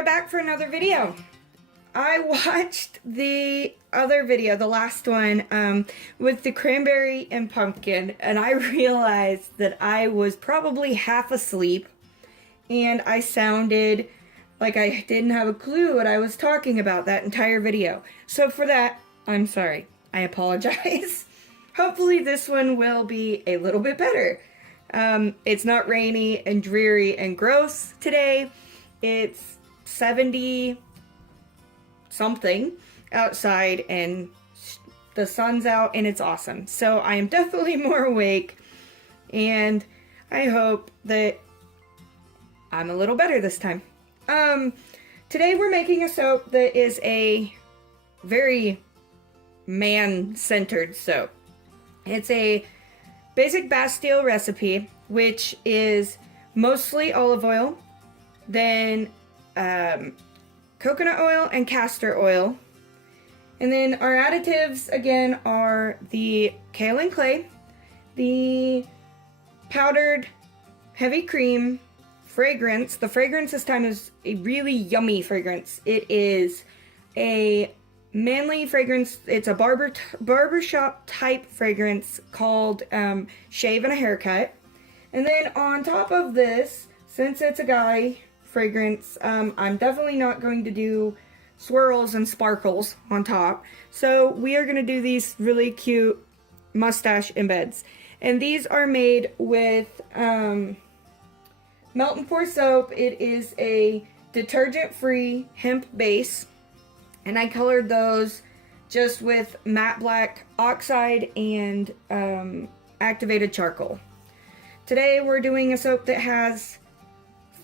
are back for another video. I watched the other video, the last one, with the cranberry and pumpkin, and I realized that I was probably half asleep and I sounded like I didn't have a clue what I was talking about that entire video. So for that, I'm sorry. I apologize. Hopefully this one will be a little bit better. It's not rainy and dreary and gross today. It's 70 something outside and the sun's out and it's awesome. So I am definitely more awake and I hope that I'm a little better this time. Today we're making a soap that is a very man-centered soap. It's a basic bastille recipe, which is mostly olive oil, then coconut oil and castor oil. And then our additives, again, are the kaolin clay, the powdered heavy cream, fragrance. The fragrance this time is a really yummy fragrance. It is a manly fragrance. It's a barber shop type fragrance called Shave and a Haircut. And then on top of this, since it's a guy fragrance, I'm definitely not going to do swirls and sparkles on top. So we are going to do these really cute mustache embeds. And these are made with Melt and Pour soap. It is a detergent-free hemp base. And I colored those just with matte black, oxide, and activated charcoal. Today we're doing a soap that has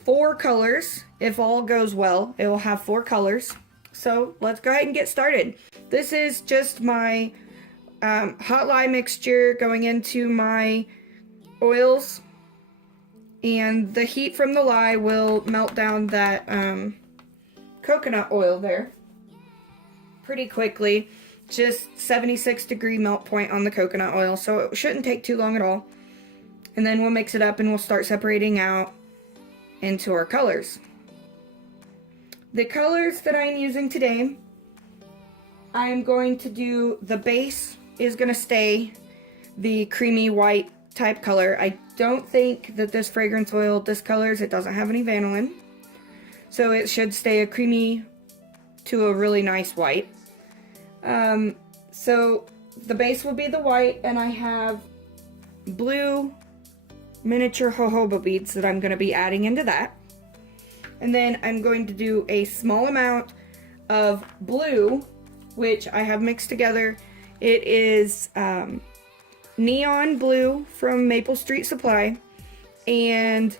4 colors. If all goes well, it will have 4 colors. So let's go ahead and get started. This is just my hot lye mixture going into my oils. And the heat from the lye will melt down that coconut oil there pretty quickly. Just 76-degree melt point on the coconut oil, so it shouldn't take too long at all. And then we'll mix it up and we'll start separating out into our colors. The colors that I'm using today, I am going to do, the base is going to stay the creamy white type color. I don't think that this fragrance oil discolors. It doesn't have any vanillin, so it should stay a creamy to a really nice white. So the base will be the white, and I have blue miniature jojoba beads that I'm going to be adding into that. And then I'm going to do a small amount of blue, which I have mixed together. It is neon blue from Maple Street Supply and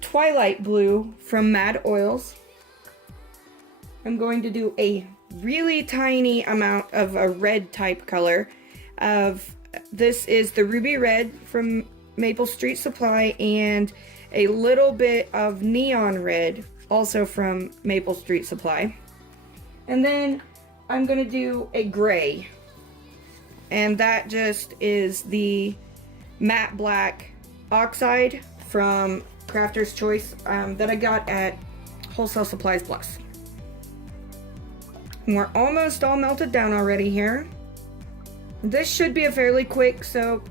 Twighlight blue from Mad Oils. I'm going to do a really tiny amount of a red type color. This is the Ruby Red from Maple Street Supply and a little bit of neon red also from Maple Street Supply. And then I'm going to do a gray. And that just is the matte black Oxide from Crafter's Choice that I got at Wholesale Supplies Plus. And we're almost all melted down already here. This should be a fairly quick soap.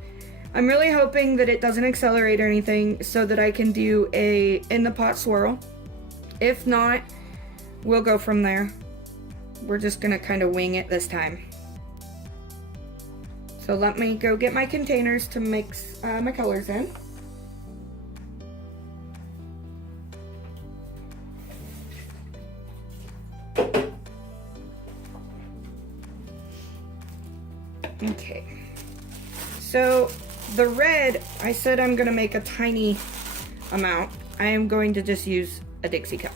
I'm really hoping that it doesn't accelerate or anything so that I can do a in the pot swirl. If not, we'll go from there. We're just gonna kind of wing it this time. So let me go get my containers to mix my colors in. Okay, so the red, I said I'm gonna make a tiny amount. I am going to just use a Dixie cup.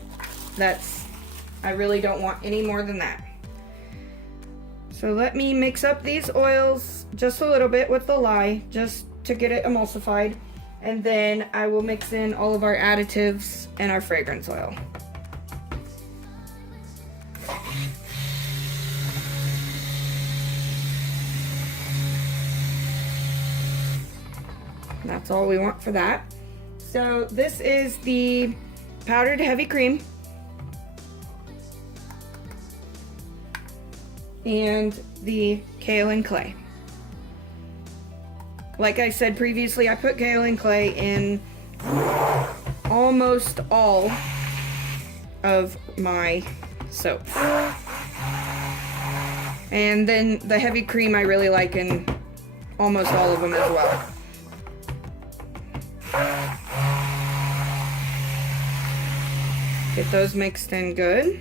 I really don't want any more than that. So let me mix up these oils just a little bit with the lye, just to get it emulsified. And then I will mix in all of our additives and our fragrance oil. That's all we want for that. So this is the powdered heavy cream. and the kaolin clay. Like I said previously, I put kaolin clay in almost all of my soaps. And then the heavy cream I really like in almost all of them as well. Get those mixed in good.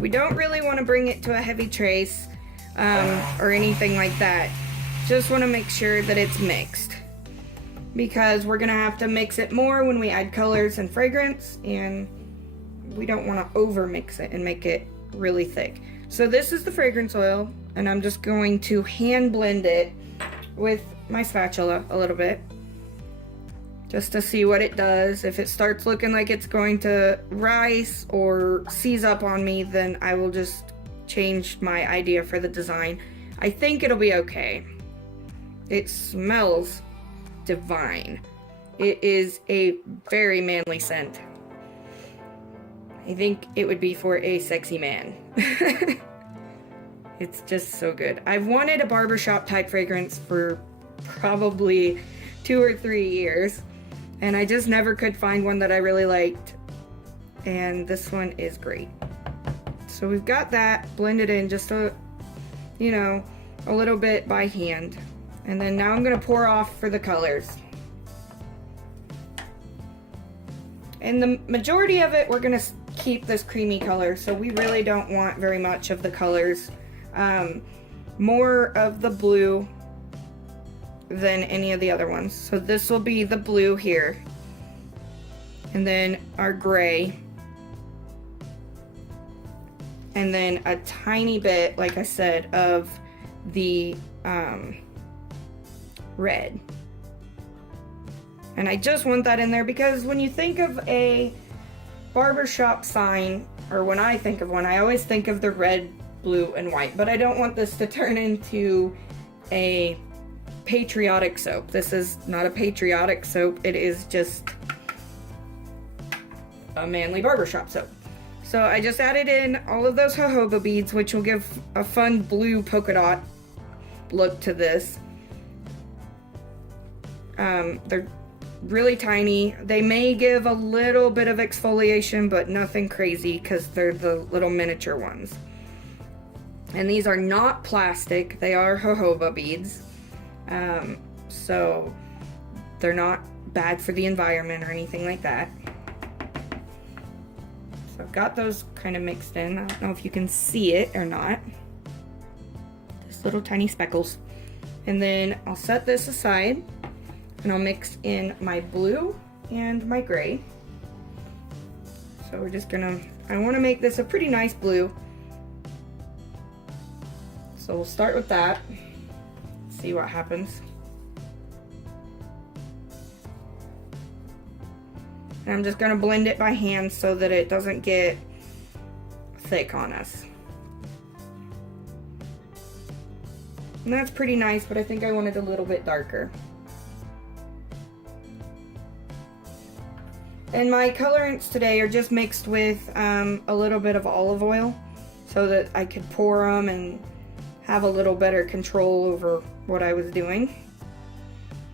We don't really want to bring it to a heavy trace or anything like that. Just want to make sure that it's mixed, because we're gonna have to mix it more when we add colors and fragrance, and we don't want to over mix it and make it really thick. So this is the fragrance oil, and I'm just going to hand blend it with my spatula a little bit, just to see what it does. If it starts looking like it's going to rise or seize up on me, then I will just change my idea for the design. I think it'll be okay. It smells divine. It is a very manly scent. I think it would be for a sexy man. It's just so good. I've wanted a barbershop type fragrance for probably 2 or 3 years, and I just never could find one that I really liked, and this one is great. So we've got that blended in just a little bit by hand, and then now I'm gonna pour off for the colors. And the majority of it, we're gonna keep this creamy color, so we really don't want very much of the colors. More of the blue than any of the other ones. So this will be the blue here, and then our gray, and then a tiny bit, like I said, of the red. And I just want that in there because when you think of a barbershop sign, or when I think of one, I always think of the red, blue, and white, but I don't want this to turn into a patriotic soap. This is not a patriotic soap. It is just a manly barbershop soap. So I just added in all of those jojoba beads, which will give a fun blue polka dot look to this. They're really tiny. They may give a little bit of exfoliation, but nothing crazy because they're the little miniature ones. And these are not plastic. They are jojoba beads. So they're not bad for the environment or anything like that. So I've got those kind of mixed in. I don't know if you can see it or not. Just little tiny speckles. And then I'll set this aside, and I'll mix in my blue and my gray. So we're just gonna, I want to make this a pretty nice blue. So we'll start with that, see what happens. And I'm just gonna blend it by hand so that it doesn't get thick on us. And that's pretty nice, but I think I want it a little bit darker. And my colorants today are just mixed with a little bit of olive oil so that I could pour them and have a little better control over what I was doing.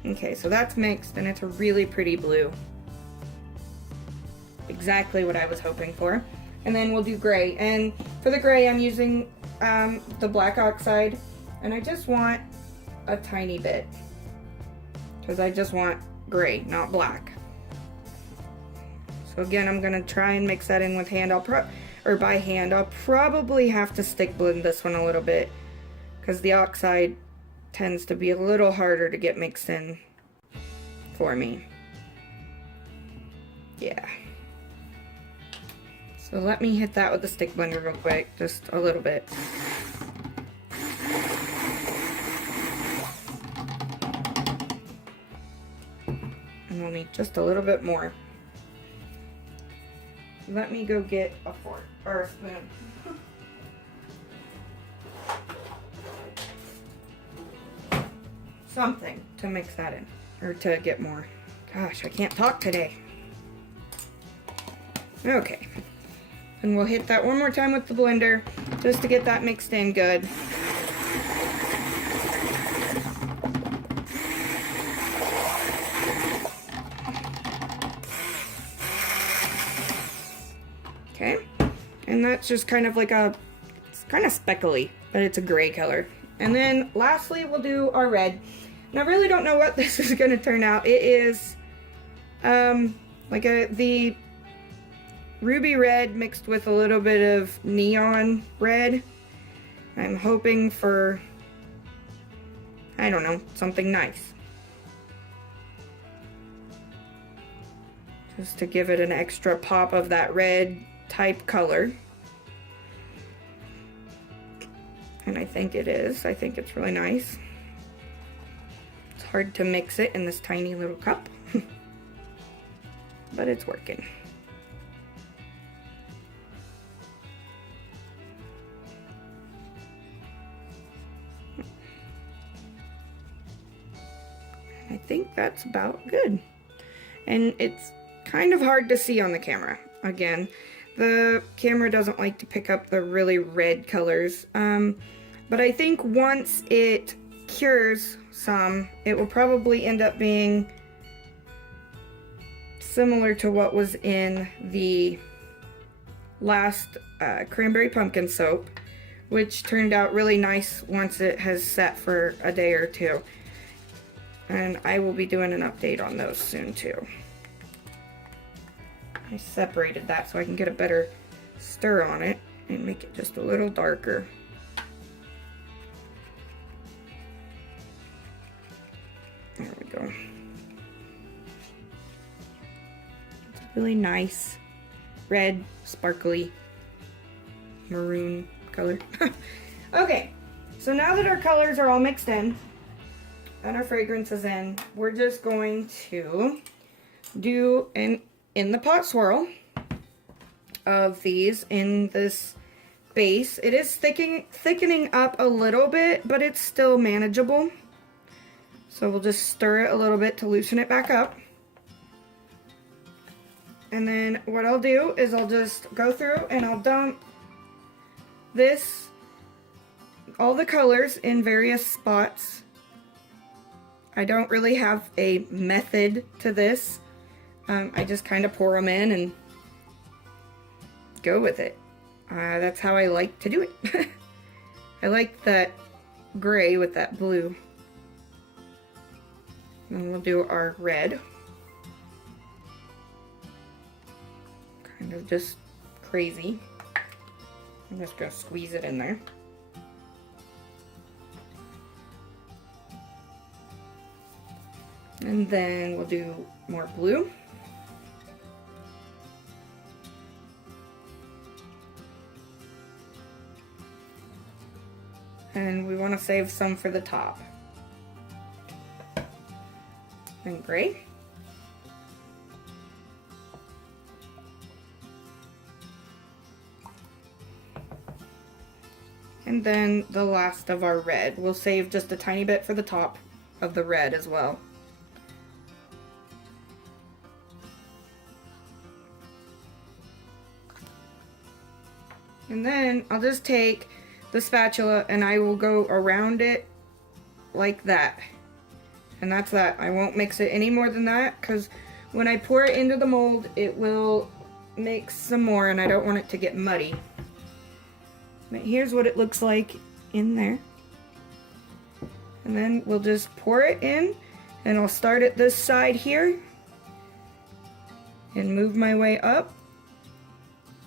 Okay, so that's mixed and it's a really pretty blue. Exactly what I was hoping for. And then we'll do gray. And for the gray, I'm using the black Oxide, and I just want a tiny bit because I just want gray, not black. So again, I'm gonna try and mix that in with hand. By hand. I'll probably have to stick blend this one a little bit because the Oxide tends to be a little harder to get mixed in for me. Yeah. So let me hit that with the stick blender real quick, just a little bit. And we'll need just a little bit more. let me go get a fork or a spoon. Something to mix that in, or to get more. Gosh, I can't talk today. Okay, and we'll hit that one more time with the blender just to get that mixed in good. Okay, and that's just kind of like it's kind of speckly, but it's a gray color. And then lastly, we'll do our red. And I really don't know what this is going to turn out. It is like the ruby red mixed with a little bit of neon red. I'm hoping for, I don't know, something nice. Just to give it an extra pop of that red type color. And I think it is. I think it's really nice. It's hard to mix it in this tiny little cup. But it's working. I think that's about good. And it's kind of hard to see on the camera. Again, the camera doesn't like to pick up the really red colors. But I think once it cures some, it will probably end up being similar to what was in the last cranberry pumpkin soap, which turned out really nice once it has set for a day or two. And I will be doing an update on those soon too. I separated that so I can get a better stir on it and make it just a little darker. There we go. It's a really nice red, sparkly, maroon color. Okay, so now that our colors are all mixed in and our fragrance is in, we're just going to do an in the pot swirl of these in this base. It is thickening up a little bit, but it's still manageable. So we'll just stir it a little bit to loosen it back up. And then what I'll do is I'll just go through and I'll dump this, all the colors in various spots. I don't really have a method to this. I just kind of pour them in and go with it. That's how I like to do it. I like that gray with that blue. And we'll do our red. Kind of just crazy. I'm just going to squeeze it in there. And then we'll do more blue. And we want to save some for the top. And gray. And then the last of our red. We'll save just a tiny bit for the top of the red as well. And then I'll just take the spatula and I will go around it like that. And that's that. I won't mix it any more than that because when I pour it into the mold, it will mix some more and I don't want it to get muddy. But here's what it looks like in there. And then we'll just pour it in and I'll start at this side here and move my way up.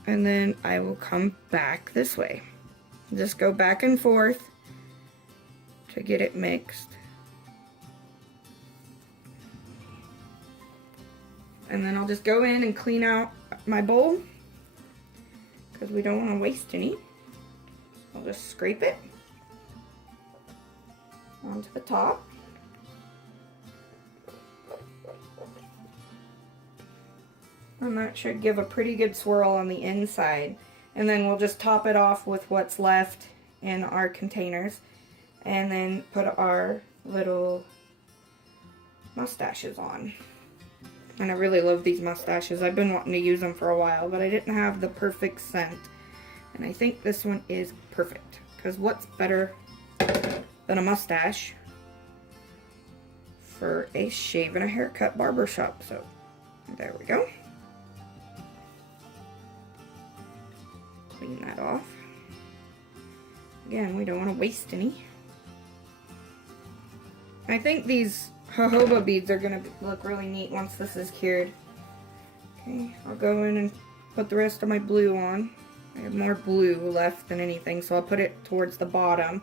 And then I will come back this way. Just go back and forth to get it mixed. And then I'll just go in and clean out my bowl because we don't want to waste any. I'll just scrape it onto the top. And that should give a pretty good swirl on the inside. And then we'll just top it off with what's left in our containers. And then put our little mustaches on. And I really love these mustaches. I've been wanting to use them for a while, but I didn't have the perfect scent. And I think this one is perfect. Because what's better than a mustache for a shave and a haircut barbershop? So, there we go. Clean that off. Again, we don't want to waste any. I think these jojoba beads are going to look really neat once this is cured. Okay, I'll go in and put the rest of my blue on. I have more blue left than anything, so I'll put it towards the bottom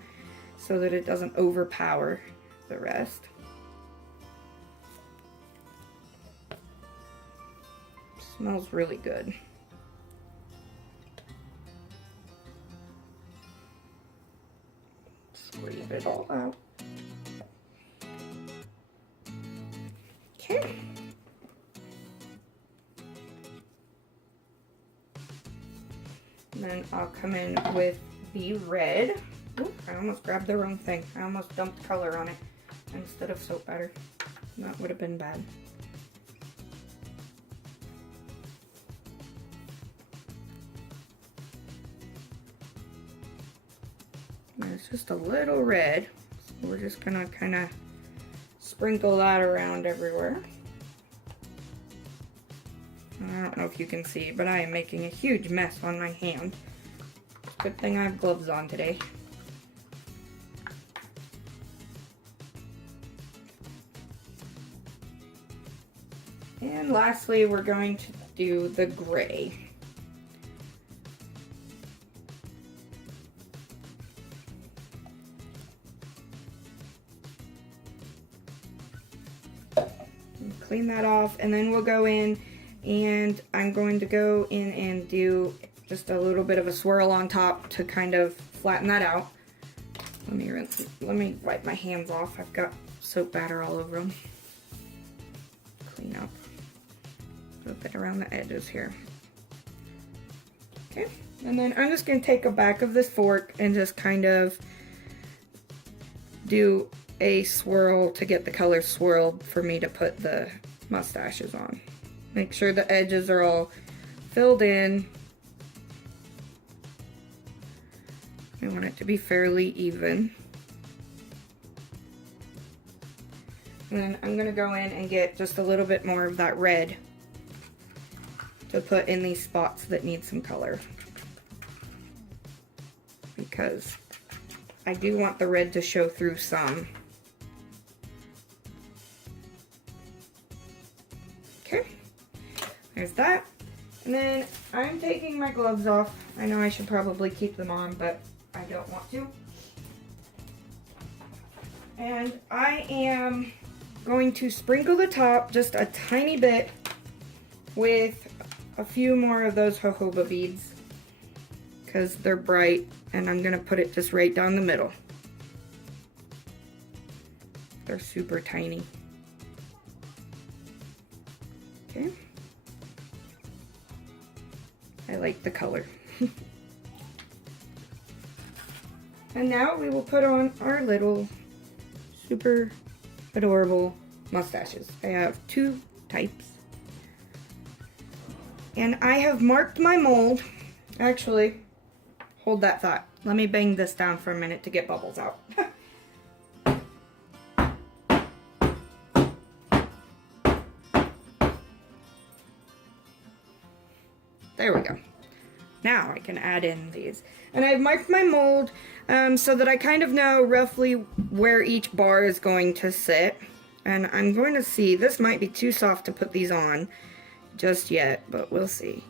so that it doesn't overpower the rest. Smells really good. Squeeze it all out. Okay. And then I'll come in with the red. Oop, I almost grabbed the wrong thing. I almost dumped color on it instead of soap batter. That would have been bad. And it's just a little red. So we're just gonna kind of sprinkle that around everywhere. I don't know if you can see, but I am making a huge mess on my hand. Good thing I have gloves on today. And lastly, we're going to do the gray. Clean that off, and then we'll go in and I'm going to go in and do just a little bit of a swirl on top to kind of flatten that out. Let me wipe my hands off. I've got soap batter all over them. Clean up a little bit around the edges here. Okay, and then I'm just going to take a back of this fork and just kind of do a swirl to get the color swirled for me to put the mustaches on. Make sure the edges are all filled in. I want it to be fairly even. And then I'm going to go in and get just a little bit more of that red to put in these spots that need some color. Because I do want the red to show through some. Okay, there's that. And then I'm taking my gloves off. I know I should probably keep them on, but I don't want to. And I am going to sprinkle the top just a tiny bit with a few more of those jojoba beads because they're bright, and I'm gonna put it just right down the middle. They're super tiny. Okay. I like the color. And now we will put on our little super adorable mustaches. I have two types. And I have marked my mold. Actually, hold that thought. Let me bang this down for a minute to get bubbles out. There we go. Now I can add in these. And I've marked my mold so that I kind of know roughly where each bar is going to sit. And I'm going to see, this might be too soft to put these on just yet, but we'll see.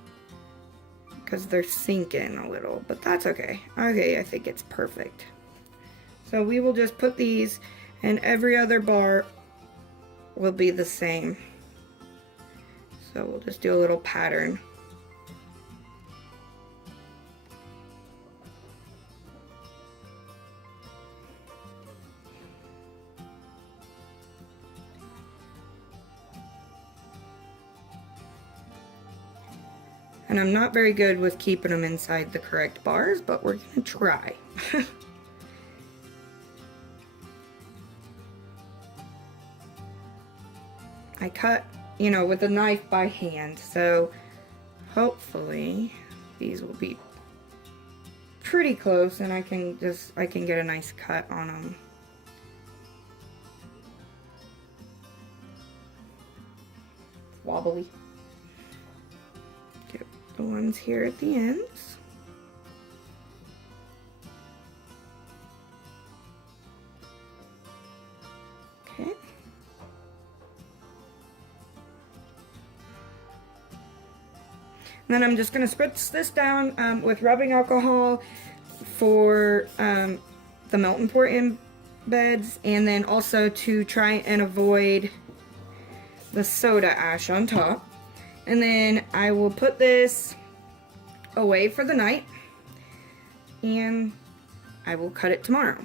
Because they're sinking a little, but that's okay. Okay, I think it's perfect. So we will just put these, and every other bar will be the same. So we'll just do a little pattern. And I'm not very good with keeping them inside the correct bars, but we're gonna try. I cut, you know, with a knife by hand, so hopefully these will be pretty close and I can get a nice cut on them. It's wobbly. Get the ones here at the ends. Okay. And then I'm just going to spritz this down with rubbing alcohol for the melt and pour embeds, and then also to try and avoid the soda ash on top. And then I will put this away for the night, and I will cut it tomorrow.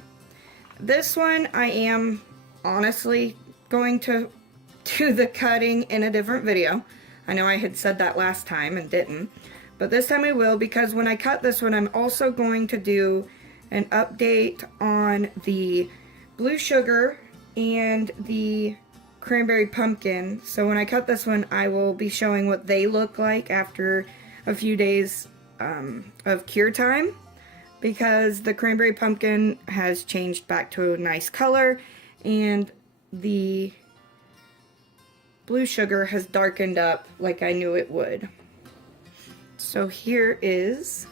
This one I am honestly going to do the cutting in a different video. I know I had said that last time and didn't, but this time I will, because when I cut this one, I'm also going to do an update on the blue sugar and the cranberry pumpkin. So when I cut this one, I will be showing what they look like after a few days of cure time, because the cranberry pumpkin has changed back to a nice color and the blue sugar has darkened up like I knew it would. So here is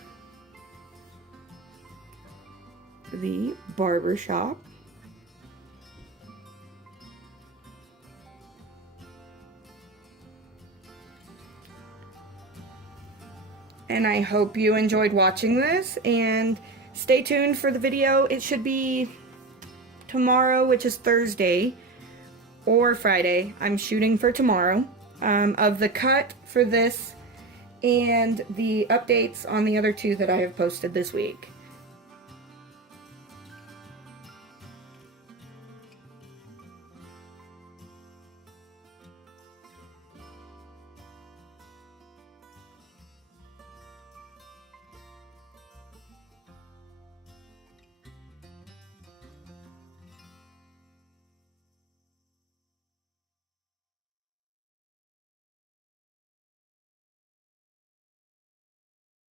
the Barber Shoppe. And I hope you enjoyed watching this, and stay tuned for the video. It should be tomorrow, which is Thursday, or Friday. I'm shooting for tomorrow, of the cut for this and the updates on the other two that I have posted this week.